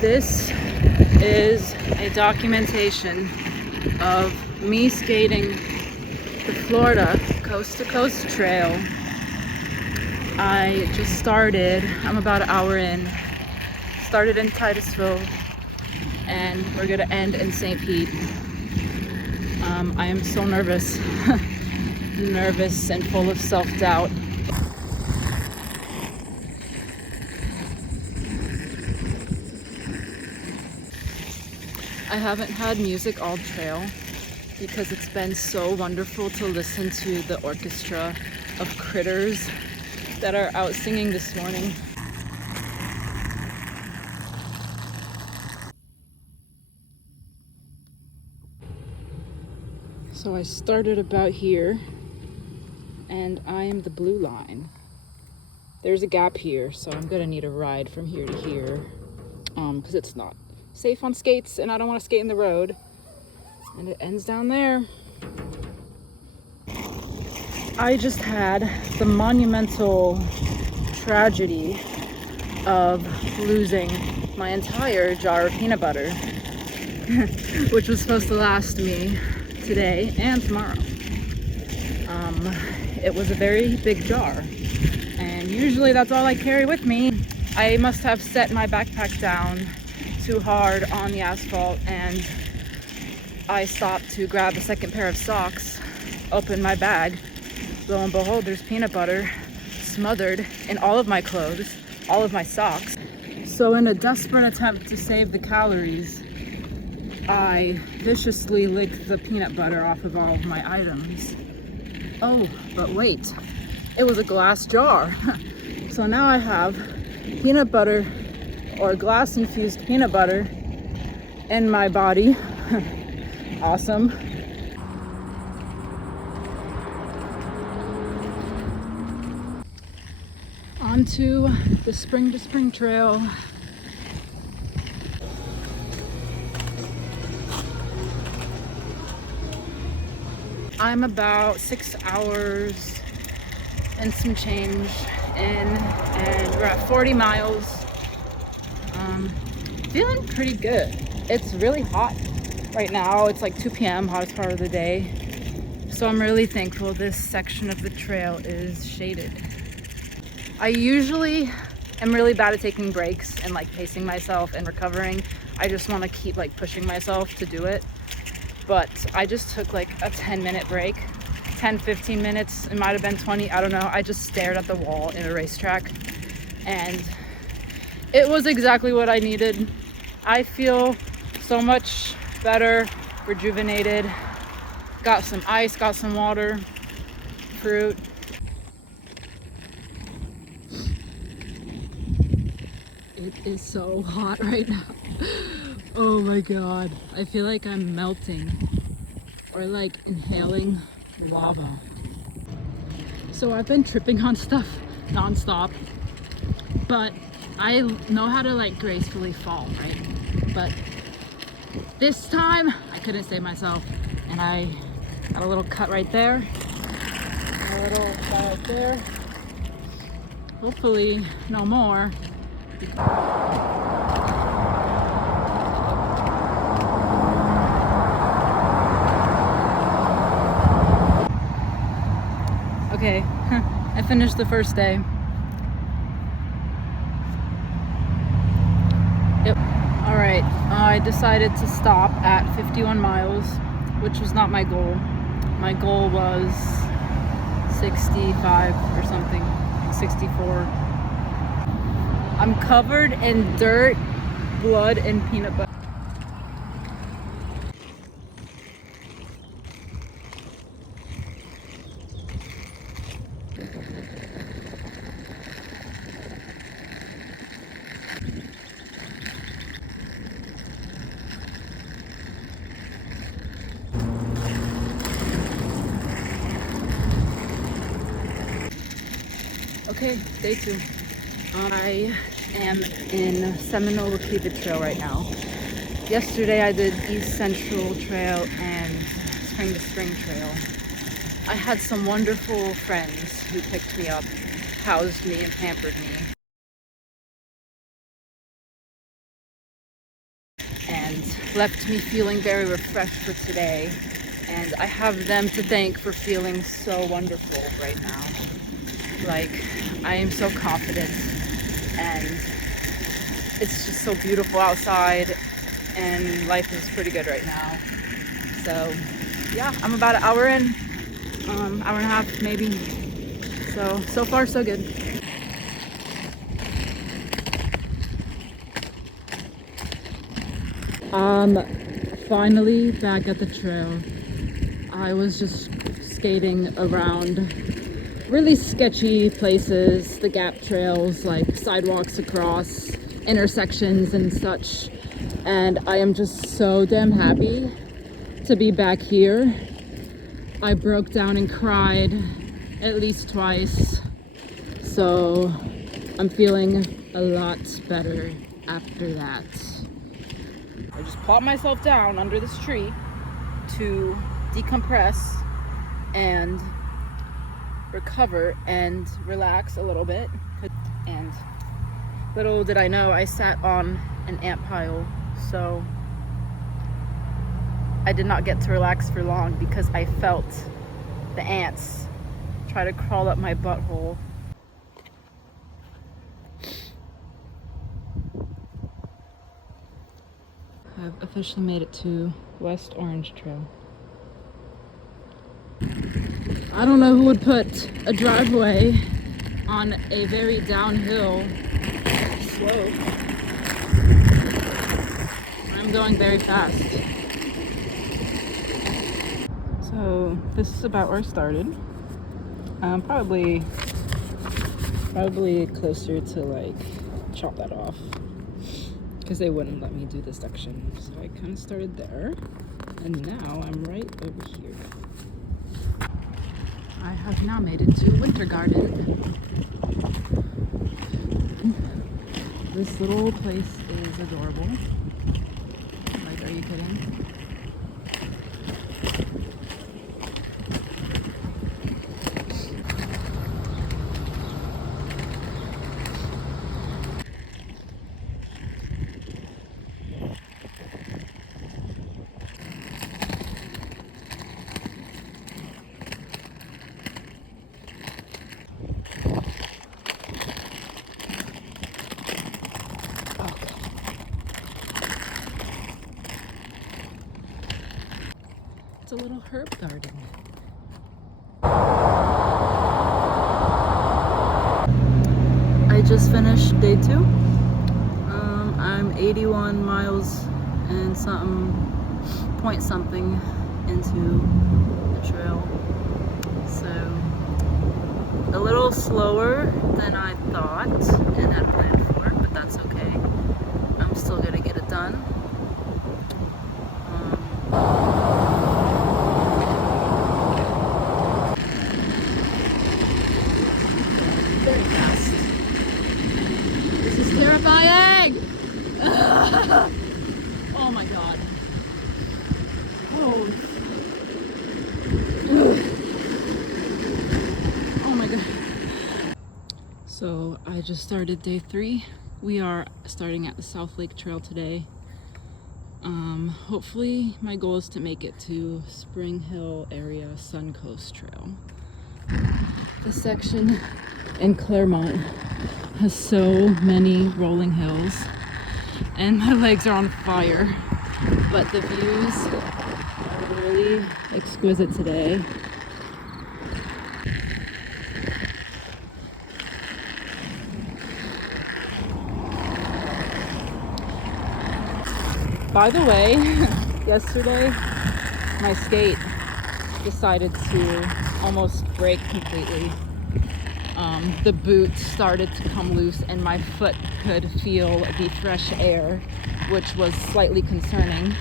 This is a documentation of me skating the Florida Coast to Coast Trail. I just started, I'm about an hour in, started in Titusville, and we're gonna end in St. Pete. I am so nervous, nervous and full of self-doubt. I haven't had music all trail because it's been so wonderful to listen to the orchestra of critters that are out singing this morning. So I started about here and I am the blue line. There's a gap here, so I'm gonna need a ride from here to here because it's not safe on skates and I don't want to skate in the road. And it ends down there. I just had the monumental tragedy of losing my entire jar of peanut butter, which was supposed to last me today and tomorrow. It was a very big jar, and usually that's all I carry with me. I must have set my backpack down too hard on the asphalt, and I stopped to grab a second pair of socks, opened my bag. Lo and behold, there's peanut butter smothered in all of my clothes, all of my socks. So in a desperate attempt to save the calories, I viciously licked the peanut butter off of all of my items. Oh, but wait, it was a glass jar. So now I have peanut butter, or glass infused peanut butter, in my body. Awesome. Onto the Spring to Spring Trail. I'm about 6 hours and some change in, and we're at 40 miles. Feeling pretty good. It's really hot right now. It's like 2 p.m., hottest part of the day. So I'm really thankful this section of the trail is shaded. I usually am really bad at taking breaks and like pacing myself and recovering. I just want to keep like pushing myself to do it. But I just took like a 10-minute break, 10-15 minutes, it might have been 20, I don't know. I just stared at the wall in a racetrack and it was exactly what I needed. I feel so much better, rejuvenated, got some ice, got some water, fruit. It is so hot right now. Oh my god, I feel like I'm melting or like inhaling lava. So I've been tripping on stuff nonstop, but I know how to like gracefully fall, right? But this time I couldn't save myself, and I got a little cut right there, a little cut right there. Hopefully no more. Okay, I finished the first day. Yep. All right, I decided to stop at 51 miles, which was not my goal. My goal was 65 or something, 64. I'm covered in dirt, blood, and peanut butter. Okay, day 2. I am in Seminole Cleavage Trail right now. Yesterday I did East Central Trail and Spring to Spring Trail. I had some wonderful friends who picked me up, housed me, and pampered me. left me feeling very refreshed for today. And I have them to thank for feeling so wonderful right now. Like, I am so confident, and it's just so beautiful outside, and life is pretty good right now. So yeah, I'm about an hour in, hour and a half maybe. So far so good. Finally back at the trail. I was just skating around really sketchy places, the gap trails, like sidewalks across intersections and such. And I am just so damn happy to be back here. I broke down and cried at least twice. So I'm feeling a lot better after that. I just plopped myself down under this tree to decompress and recover and relax a little bit. And little did I know, I sat on an ant pile, so I did not get to relax for long because I felt the ants try to crawl up my butthole. I've officially made it to West Orange Trail. I don't know who would put a driveway on a very downhill slope. I'm going very fast. So this is about where I started. Probably closer to like chop that off, because they wouldn't let me do this section. So I kind of started there, and now I'm right over here. I have now made it to Winter Garden. This little place is adorable. Like, are you kidding? It's a little herb garden. I just finished day 2. I'm 81 miles and point something into the trail. So a little slower than I thought and had planned for, but that's okay. I'm still gonna get it done. Very fast. This is terrifying! Oh my god. Oh. Oh my god. So I just started day 3. We are starting at the South Lake Trail today. Hopefully my goal is to make it to Spring Hill area Suncoast Trail. This section in Claremont has so many rolling hills and my legs are on fire, but the views are really exquisite today. By the way, yesterday my skate decided to almost break completely. The boot started to come loose and my foot could feel the fresh air, which was slightly concerning.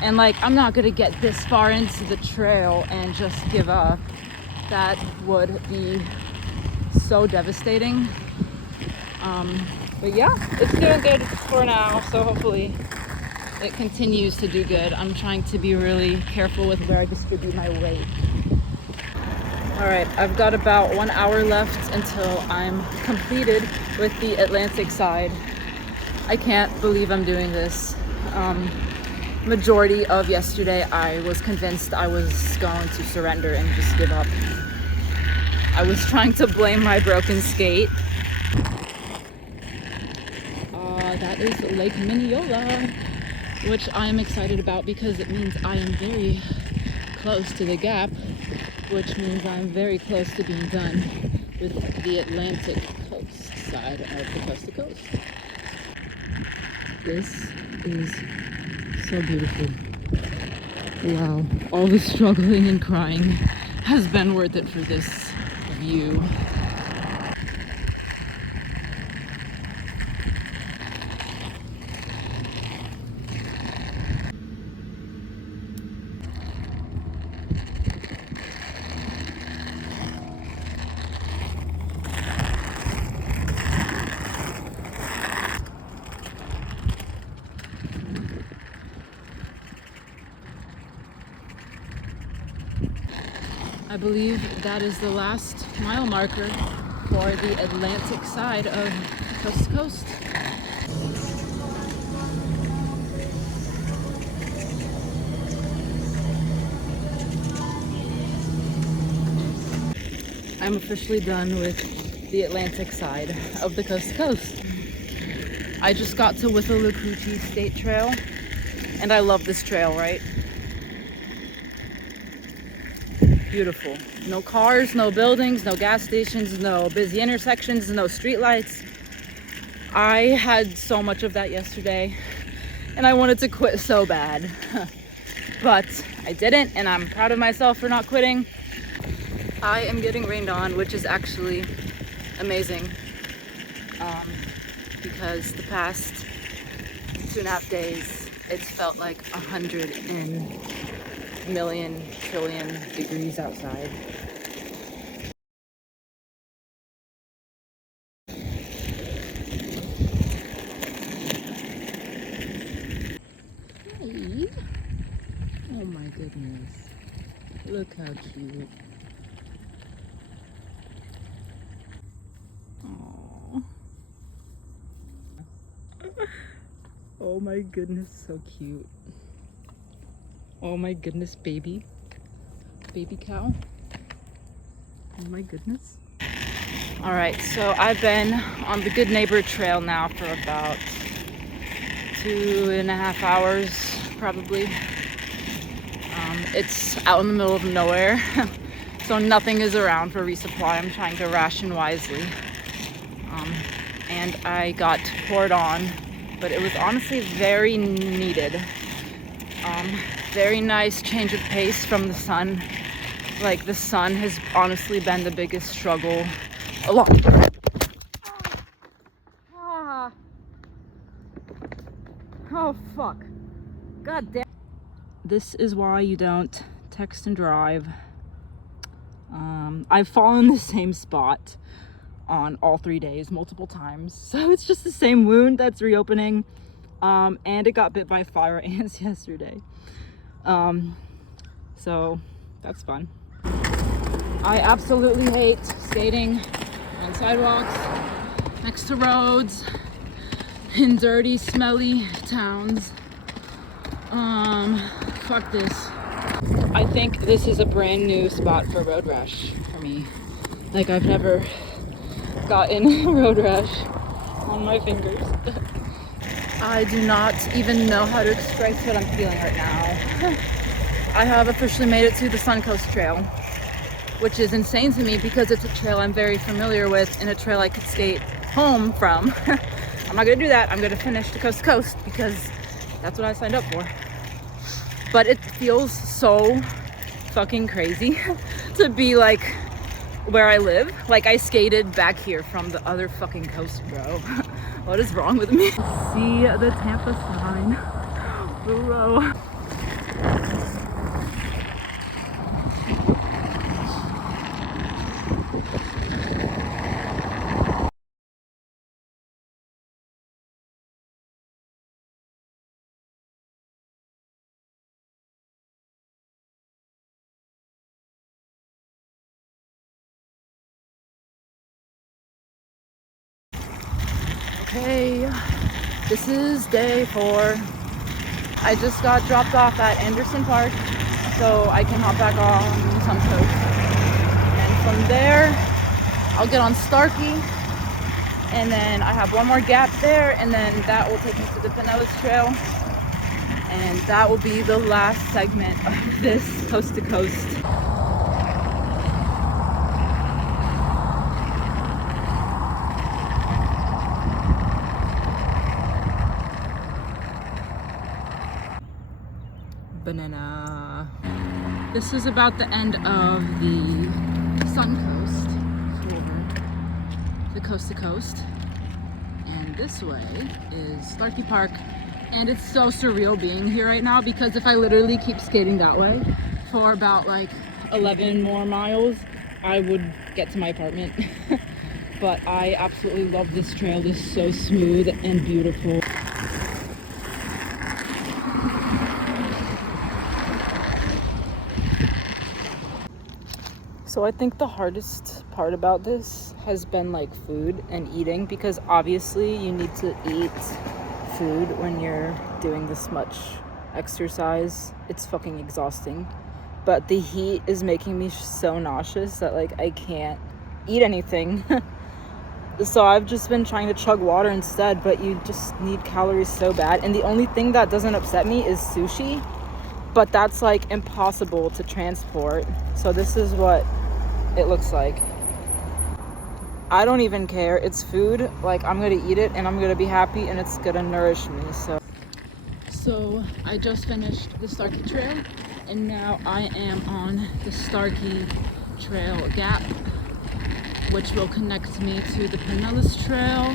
And like, I'm not gonna get this far into the trail and just give up. That would be so devastating. But yeah, it's doing good for now, so hopefully it continues to do good. I'm trying to be really careful with where I distribute my weight. All right, I've got about 1 hour left until I'm completed with the Atlantic side. I can't believe I'm doing this. Majority of yesterday, I was convinced I was going to surrender and just give up. I was trying to blame my broken skate. That is Lake Minneola, which I am excited about because it means I am very close to the gap, which means I'm very close to being done with the Atlantic coast side of the coast to coast. This is so beautiful. Wow, all the struggling and crying has been worth it for this view. I believe that is the last mile marker for the Atlantic side of coast to coast. I'm officially done with the Atlantic side of the coast to coast. I just got to Withlacoochee State Trail, and I love this trail, right? Beautiful. No cars, no buildings, no gas stations, no busy intersections, no streetlights. I had so much of that yesterday, and I wanted to quit so bad. But I didn't, and I'm proud of myself for not quitting. I am getting rained on, which is actually amazing, because the past 2.5 days, it's felt like 100 trillion degrees outside. Hey. Oh my goodness. Look how cute. Aww. Oh my goodness, so cute. Oh my goodness, baby. Baby cow. Oh my goodness. All right, so I've been on the Good Neighbor Trail now for about 2.5 hours, probably. It's out in the middle of nowhere, so nothing is around for resupply. I'm trying to ration wisely. And I got poured on, but it was honestly very needed. Very nice change of pace from the sun. Like, the sun has honestly been the biggest struggle along. Oh fuck. God damn. This is why you don't text and drive. I've fallen in the same spot on all 3 days multiple times, so it's just the same wound that's reopening. And it got bit by fire ants yesterday. So that's fun. I absolutely hate skating on sidewalks, next to roads, in dirty, smelly towns. Fuck this. I think this is a brand new spot for road rash for me. Like, I've never gotten road rash on my fingers. I do not even know how to express what I'm feeling right now. I have officially made it to the Suncoast Trail, which is insane to me because it's a trail I'm very familiar with and a trail I could skate home from. I'm not gonna do that. I'm gonna finish the coast to coast because that's what I signed up for. But it feels so fucking crazy to be like where I live. Like, I skated back here from the other fucking coast, bro. What is wrong with me? See the Tampa sign, bro. Okay, This is day 4. I just got dropped off at Anderson Park, so I can hop back on Suncoast. And from there, I'll get on Starkey, and then I have one more gap there, and then that will take me to the Pinellas Trail. And that will be the last segment of this coast to coast. Banana. This is about the end of the Suncoast for the coast to coast. And this way is Starkey Park. And it's so surreal being here right now, because if I literally keep skating that way for about like 11 more miles, I would get to my apartment. But I absolutely love this trail. This is so smooth and beautiful. So I think the hardest part about this has been like food and eating, because obviously you need to eat food when you're doing this much exercise. It's fucking exhausting, but the heat is making me so nauseous that like I can't eat anything. So I've just been trying to chug water instead, but you just need calories so bad. And the only thing that doesn't upset me is sushi, but that's like impossible to transport. So this is what it looks like. I don't even care. It's food. Like, I'm gonna eat it and I'm gonna be happy and it's gonna nourish me. So I just finished the Starkey Trail, and now I am on the Starkey Trail Gap, which will connect me to the Pinellas Trail.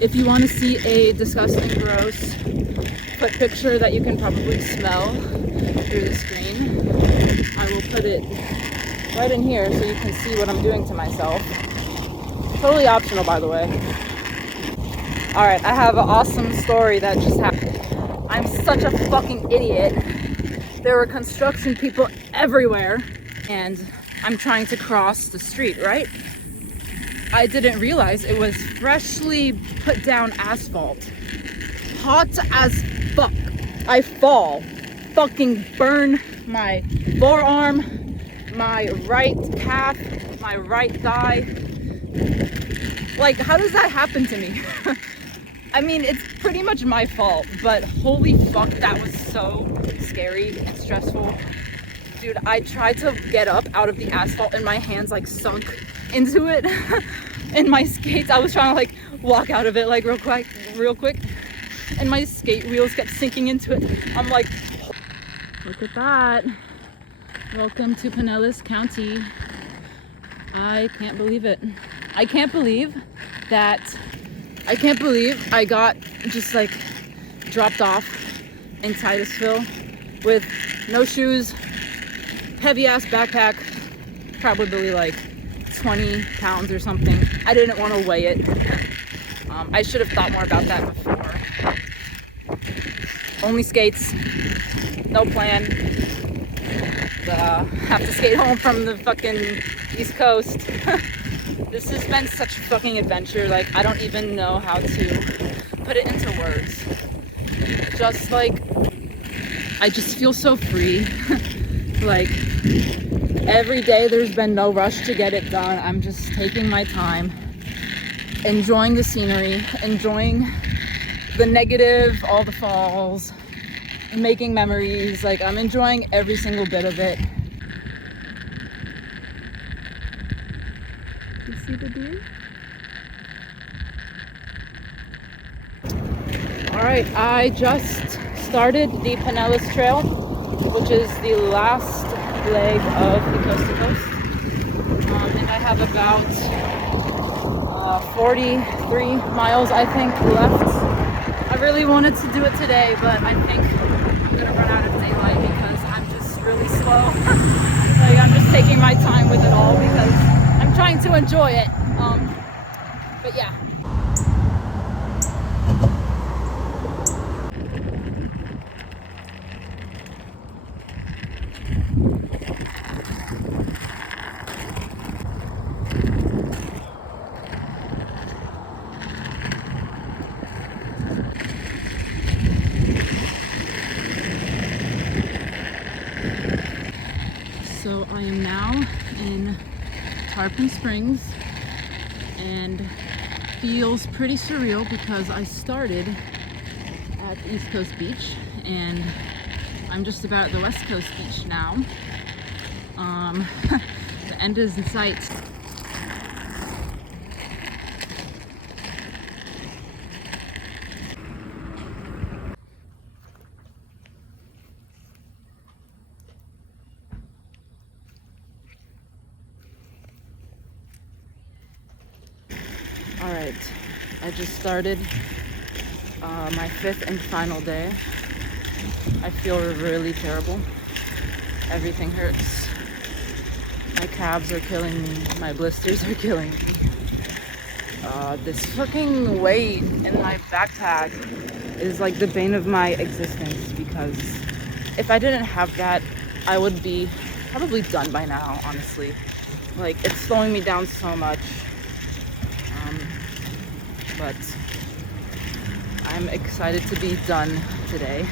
If you want to see a disgusting, gross foot picture that you can probably smell through the screen, I will put it right in here so you can see what I'm doing to myself. Totally optional, by the way. All right, I have an awesome story that just happened. I'm such a fucking idiot. There were construction people everywhere, and I'm trying to cross the street, right? I didn't realize it was freshly put down asphalt. Hot as fuck. I fall. Fucking burn my forearm, my right calf, my right thigh. Like, how does that happen to me? I mean, it's pretty much my fault, but holy fuck, that was so scary and stressful. Dude, I tried to get up out of the asphalt and my hands like sunk into it. And my skates, I was trying to like walk out of it like real quick. And my skate wheels kept sinking into it. I'm like, look at that. Welcome to Pinellas County. I can't believe it. I can't believe I got just like dropped off in Titusville with no shoes, heavy ass backpack, probably like 20 pounds or something. I didn't want to weigh it. I should have thought more about that before. Only skates, no plan. Have to skate home from the fucking East Coast. This has been such a fucking adventure. Like, I don't even know how to put it into words. Just like, I just feel so free. Like, every day there's been no rush to get it done. I'm just taking my time, enjoying the scenery, enjoying the negative, all the falls, and making memories. Like, I'm enjoying every single bit of it. You see the deer? All right, I just started the Pinellas Trail, which is the last leg of the coast to coast. And I have about 43 miles, I think, left. I really wanted to do it today, but I think I'm gonna run out of daylight because I'm just really slow. Like, I'm just taking my time with it all because I'm trying to enjoy it. But yeah. So I am now in Tarpon Springs and feels pretty surreal because I started at the East Coast Beach and I'm just about at the West Coast Beach now. The end is in sight. All right, I just started my 5th and final day. I feel really terrible. Everything hurts. My calves are killing me. My blisters are killing me. This fucking weight in my backpack is like the bane of my existence because if I didn't have that, I would be probably done by now, honestly. Like, it's slowing me down so much. But I'm excited to be done today.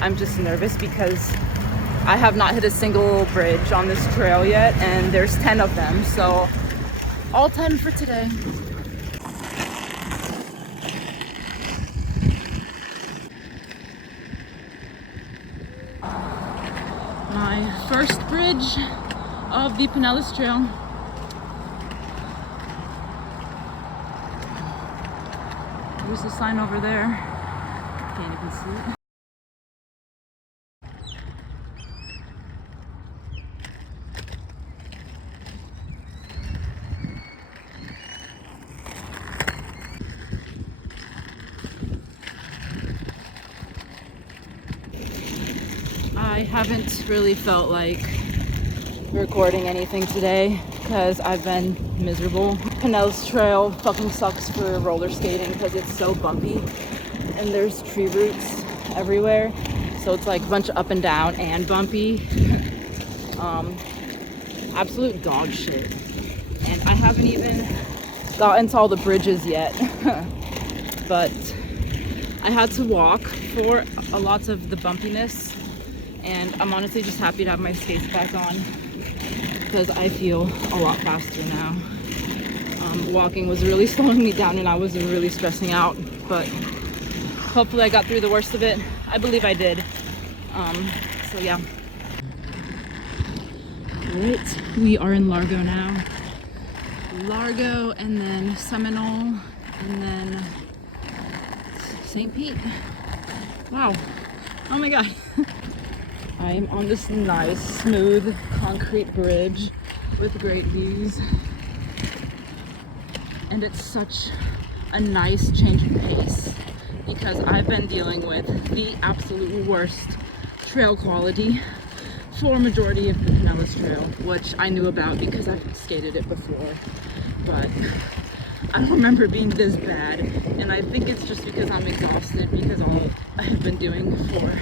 I'm just nervous because I have not hit a single bridge on this trail yet, and there's 10 of them, so all 10 for today. My first bridge of the Pinellas Trail. There's a sign over there. Can't even see it. I haven't really felt like recording anything today because I've been miserable. Pinellas Trail fucking sucks for roller skating because it's so bumpy and there's tree roots everywhere, so it's like a bunch of up and down and bumpy. Absolute dog shit, and I haven't even gotten to all the bridges yet. But I had to walk for a lot of the bumpiness, and I'm honestly just happy to have my skates back on because I feel a lot faster now. Walking was really slowing me down and I was really stressing out, but hopefully I got through the worst of it. I believe I did. So yeah. Alright, we are in Largo now. Largo, and then Seminole, and then St. Pete. Wow. Oh my god. I am on this nice, smooth, concrete bridge with great views. And it's such a nice change of pace because I've been dealing with the absolute worst trail quality for a majority of the Pinellas Trail, which I knew about because I've skated it before. But I don't remember being this bad, and I think it's just because I'm exhausted because all I have been doing for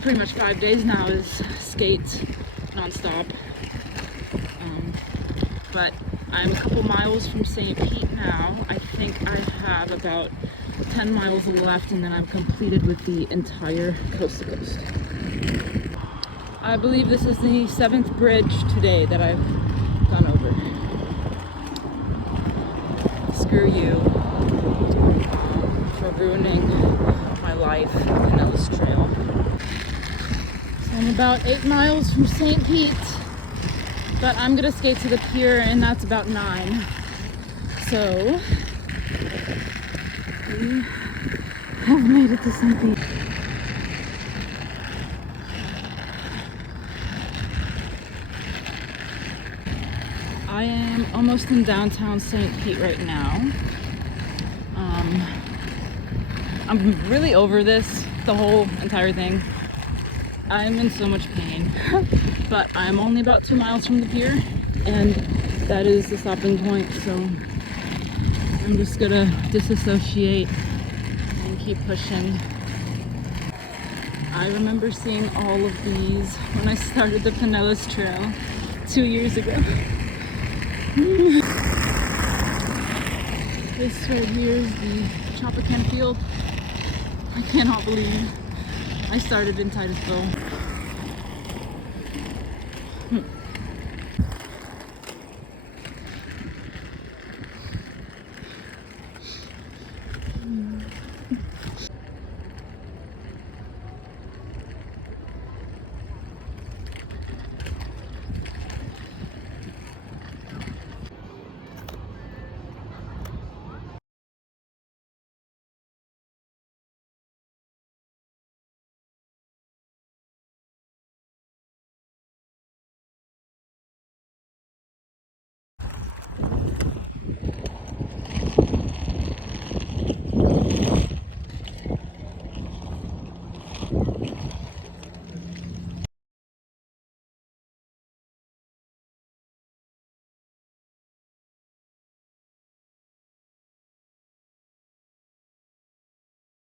pretty much 5 days now is skate nonstop. But I'm a couple miles from St. Pete now. I think I have about 10 miles left and then I'm completed with the entire coast to coast. I believe this is the 7th bridge today that I've gone over. Screw you for ruining my life in Pinellas Trail. So I'm about 8 miles from St. Pete, but I'm gonna skate to the pier and that's about 9. So we have made it to St. Pete. I am almost in downtown St. Pete right now. I'm really over this, the whole entire thing. I'm in so much pain, but I'm only about 2 miles from the pier, and that is the stopping point, so I'm just gonna disassociate and keep pushing. I remember seeing all of these when I started the Pinellas Trail 2 years ago. This right here is the Chopper Field. I cannot believe I started in Titusville. Hmm.